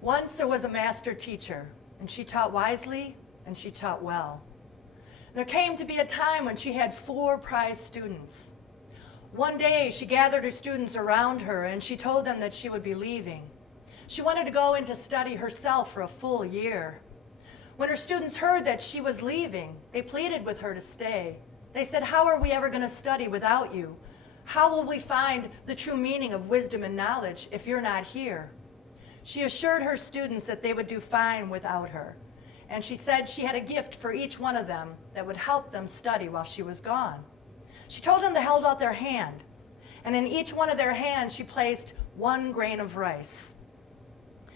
Once there was a master teacher, and she taught wisely, and she taught well. There came to be a time when she had 4 prize students. One day, she gathered her students around her, and she told them that she would be leaving. She wanted to go into study herself for a full year. When her students heard that she was leaving, they pleaded with her to stay. They said, "How are we ever going to study without you? How will we find the true meaning of wisdom and knowledge if you're not here?" She assured her students that they would do fine without her. And she said she had a gift for each one of them that would help them study while she was gone. She told them to hold out their hand, and in each one of their hands she placed 1 grain of rice.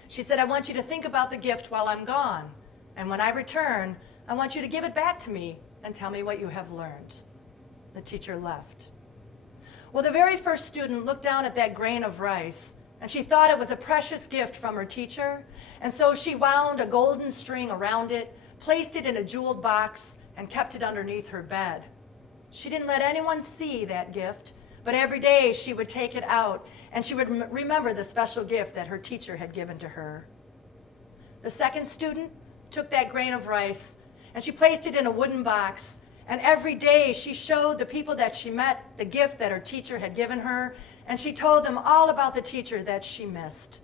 She said, "I want you to think about the gift while I'm gone, and when I return, I want you to give it back to me and tell me what you have learned." The teacher left. Well, the very first student looked down at that grain of rice, and she thought it was a precious gift from her teacher, and so she wound a golden string around it, placed it in a jeweled box, and kept it underneath her bed. She didn't let anyone see that gift, but every day she would take it out, and she would remember the special gift that her teacher had given to her. The second student took that grain of rice, and she placed it in a wooden box, and every day she showed the people that she met the gift that her teacher had given her, and she told them all about the teacher that she missed.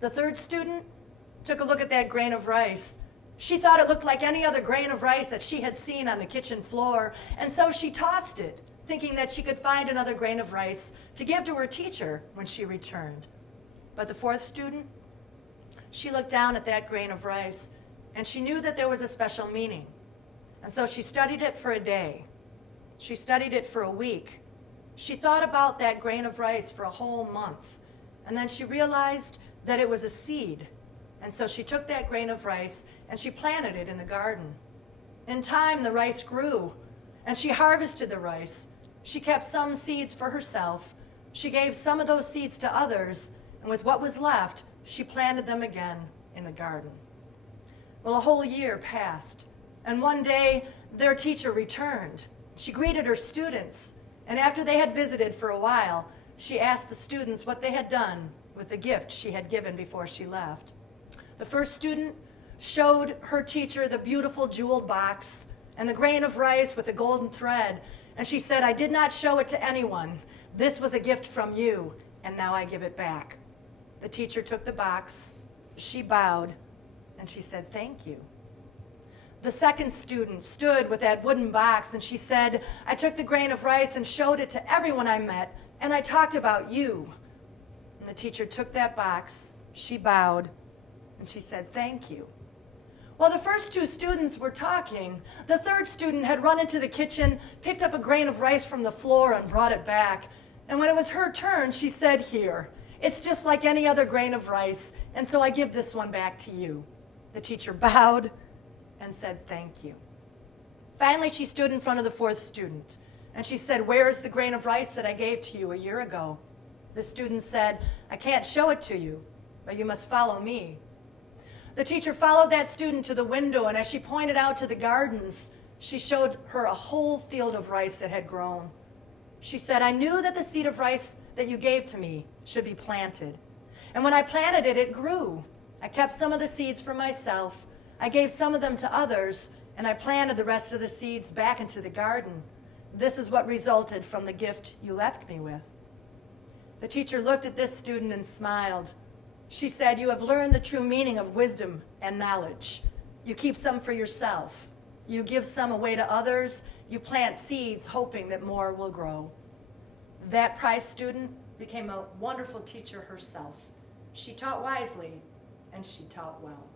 The third student took a look at that grain of rice. She thought it looked like any other grain of rice that she had seen on the kitchen floor, and so she tossed it, thinking that she could find another grain of rice to give to her teacher when she returned. But the fourth student, she looked down at that grain of rice, and she knew that there was a special meaning. And so she studied it for a day. She studied it for a week. She thought about that grain of rice for a whole month, and then she realized that it was a seed. And so she took that grain of rice and she planted it in the garden. In time, the rice grew, and she harvested the rice. She kept some seeds for herself. She gave some of those seeds to others, and with what was left, she planted them again in the garden. Well, a whole year passed, and one day their teacher returned. She greeted her students, and after they had visited for a while, she asked the students what they had done with the gift she had given before she left. The first student showed her teacher the beautiful jeweled box and the grain of rice with the golden thread, and she said, "I did not show it to anyone. This was a gift from you, and now I give it back." The teacher took the box, she bowed, and she said, "Thank you." The second student stood with that wooden box, and she said, "I took the grain of rice and showed it to everyone I met, and I talked about you." And the teacher took that box, she bowed, and she said, "Thank you." While the first 2 students were talking, the third student had run into the kitchen, picked up a grain of rice from the floor, and brought it back. And when it was her turn, she said, "Here, it's just like any other grain of rice, and so I give this one back to you." The teacher bowed and said, "Thank you." Finally, she stood in front of the fourth student, and she said, "Where is the grain of rice that I gave to you a year ago?" The student said, "I can't show it to you, but you must follow me." The teacher followed that student to the window, and as she pointed out to the gardens, she showed her a whole field of rice that had grown. She said, "I knew that the seed of rice that you gave to me should be planted. And when I planted it, it grew. I kept some of the seeds for myself. I gave some of them to others, and I planted the rest of the seeds back into the garden. This is what resulted from the gift you left me with." The teacher looked at this student and smiled. She said, "You have learned the true meaning of wisdom and knowledge. You keep some for yourself. You give some away to others. You plant seeds hoping that more will grow." That prize student became a wonderful teacher herself. She taught wisely, and she taught well.